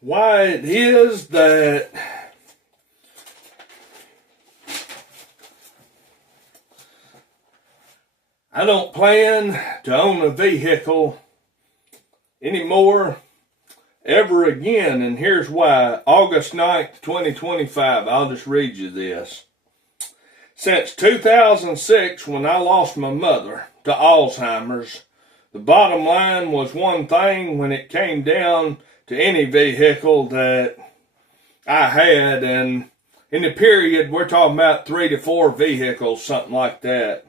why it is that I don't plan to own a vehicle anymore ever again, and here's why. August 9th, 2025, I'll just read you this. Since 2006, when I lost my mother to Alzheimer's, the bottom line was one thing when it came down to any vehicle that I had, and in the period, we're talking about 3 to 4 vehicles, something like that.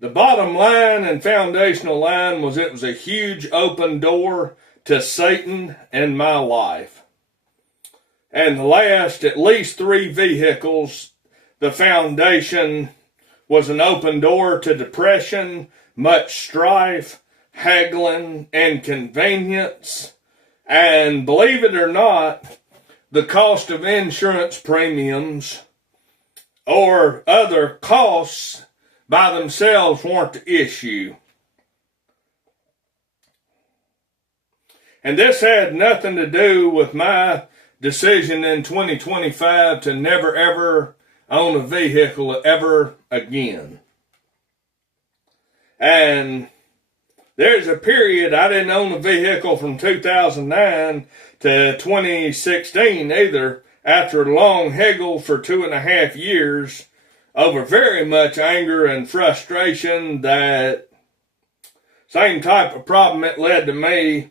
The bottom line and foundational line was it was a huge open door to Satan in my life. And the last at least 3 vehicles, the foundation was an open door to depression, much strife, haggling, inconvenience, and believe it or not, the cost of insurance premiums or other costs by themselves weren't the issue. And this had nothing to do with my decision in 2025 to never ever own a vehicle ever again. And there's a period I didn't own a vehicle from 2009 to 2016 either, after a long haggle for 2.5 years over very much anger and frustration. That same type of problem it led to me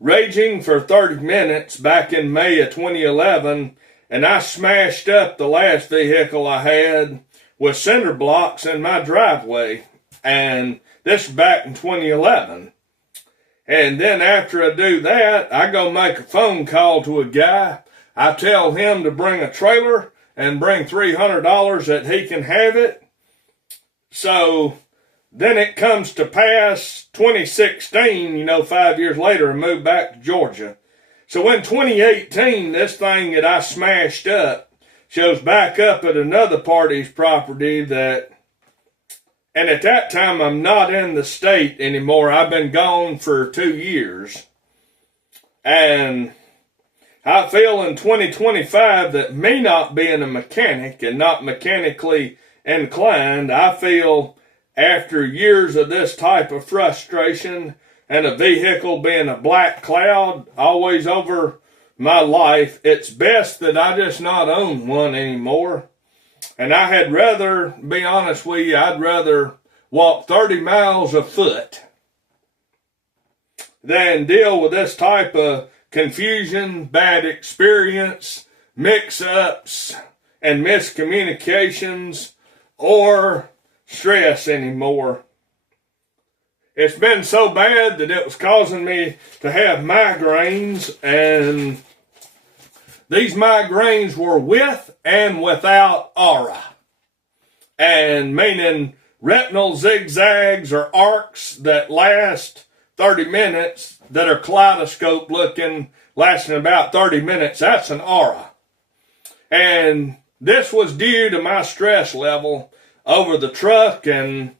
raging for 30 minutes back in May of 2011, and I smashed up the last vehicle I had with cinder blocks in my driveway, and this is back in 2011. And then after I do that, I go make a phone call to a guy. I tell him to bring a trailer and bring $300 that he can have it. So then it comes to pass 2016, 5 years later, I moved back to Georgia. So in 2018, this thing that I smashed up shows back up at another party's property and at that time I'm not in the state anymore. I've been gone for 2 years. And I feel in 2025 that me not being a mechanic and not mechanically inclined, I feel after years of this type of frustration and a vehicle being a black cloud always over my life, it's best that I just not own one anymore. And I had rather, be honest with you, I'd rather walk 30 miles afoot than deal with this type of confusion, bad experience, mix-ups, and miscommunications, or stress anymore. It's been so bad that it was causing me to have migraines, and these migraines were with and without aura, and meaning retinal zigzags or arcs that last 30 minutes that are kaleidoscope looking, lasting about 30 minutes. That's an aura. And this was due to my stress level over the truck, and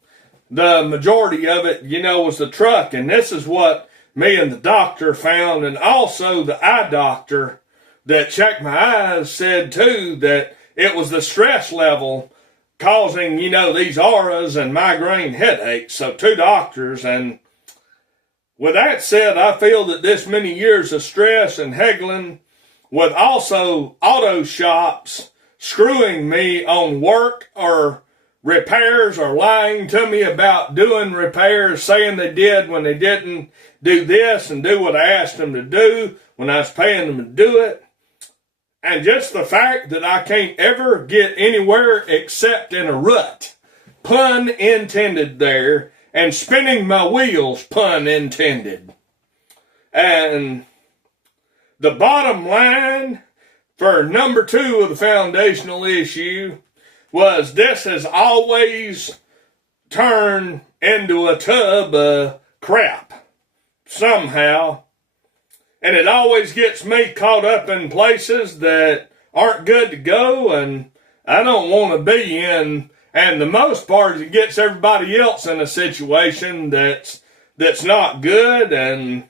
the majority of it, was the truck. And this is what me and the doctor found, and also the eye doctor that checked my eyes said too, that it was the stress level causing, these auras and migraine headaches. So 2 doctors. And with that said, I feel that this many years of stress and haggling, with also auto shops screwing me on work or repairs or lying to me about doing repairs, saying they did when they didn't do this and do what I asked them to do when I was paying them to do it. And just the fact that I can't ever get anywhere except in a rut, pun intended there, and spinning my wheels, pun intended. And the bottom line for number 2 of the foundational issue was this has always turned into a tub of crap somehow. And it always gets me caught up in places that aren't good to go and I don't want to be in. And the most part, it gets everybody else in a situation that's not good. And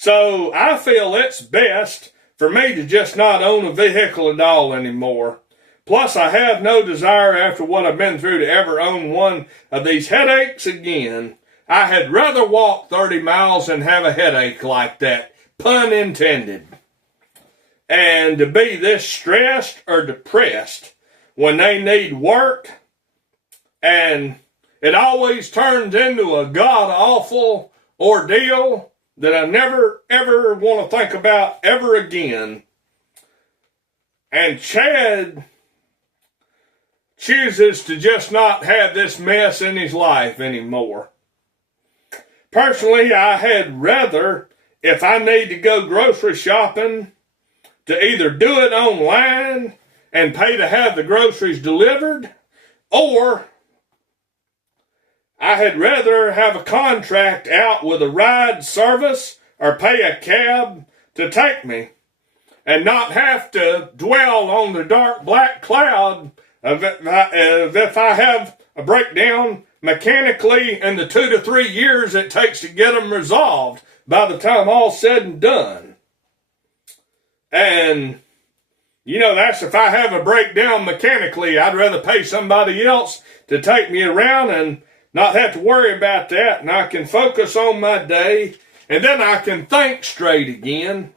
So I feel it's best for me to just not own a vehicle at all anymore. Plus, I have no desire after what I've been through to ever own one of these headaches again. I had rather walk 30 miles than have a headache like that, pun intended. And to be this stressed or depressed when they need work, and it always turns into a god-awful ordeal that I never, ever want to think about ever again. And Chad chooses to just not have this mess in his life anymore. Personally, I had rather, if I need to go grocery shopping, to either do it online and pay to have the groceries delivered, or I had rather have a contract out with a ride service or pay a cab to take me and not have to dwell on the dark black cloud of if I have a breakdown mechanically in the 2 to 3 years it takes to get them resolved by the time all's said and done. And, that's if I have a breakdown mechanically. I'd rather pay somebody else to take me around and not have to worry about that, and I can focus on my day, and then I can think straight again.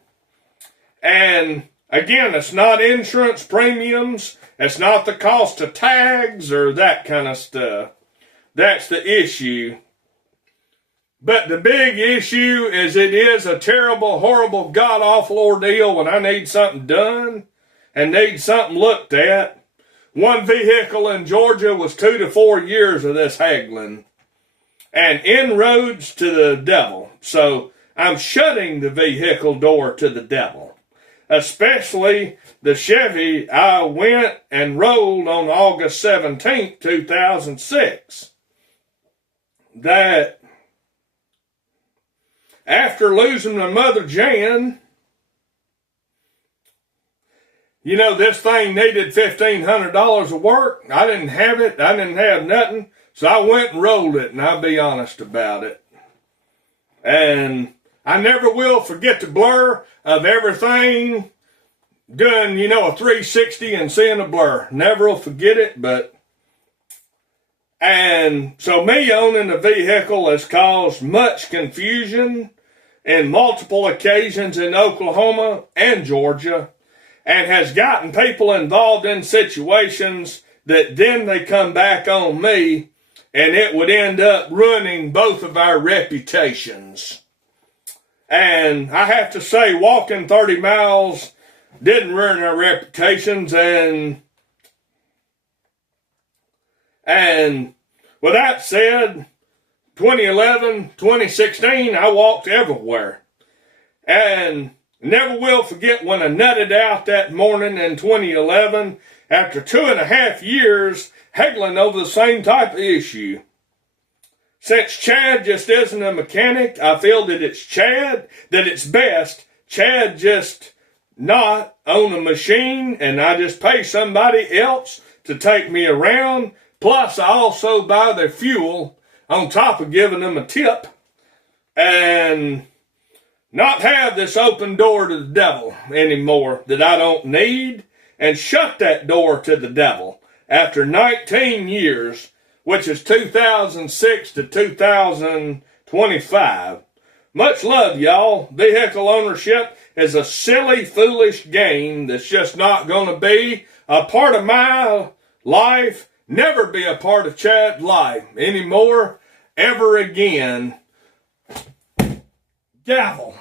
And again, it's not insurance premiums, it's not the cost of tags or that kind of stuff. That's the issue. But the big issue is it is a terrible, horrible, god-awful ordeal when I need something done and need something looked at. One vehicle in Georgia was 2 to 4 years of this haggling and inroads to the devil. So I'm shutting the vehicle door to the devil, especially the Chevy I went and rolled on August 17th, 2006. That after losing my mother Jan, this thing needed $1,500 of work. I didn't have it. I didn't have nothing. So I went and rolled it, and I'll be honest about it. And I never will forget the blur of everything doing, a 360 and seeing a blur. Never will forget it, and so me owning a vehicle has caused much confusion in multiple occasions in Oklahoma and Georgia, and has gotten people involved in situations that then they come back on me, and it would end up ruining both of our reputations. And I have to say, walking 30 miles didn't ruin our reputations, and with that said, 2011, 2016, I walked everywhere. And never will forget when I nutted out that morning in 2011 after 2.5 years haggling over the same type of issue. Since Chad just isn't a mechanic, I feel that it's best Chad just not own a machine and I just pay somebody else to take me around. Plus, I also buy their fuel on top of giving them a tip and not have this open door to the devil anymore that I don't need, and shut that door to the devil after 19 years, which is 2006 to 2025. Much love, y'all. Vehicle ownership is a silly, foolish game that's just not going to be a part of my life, never be a part of Chad's life anymore, ever again. Gavel.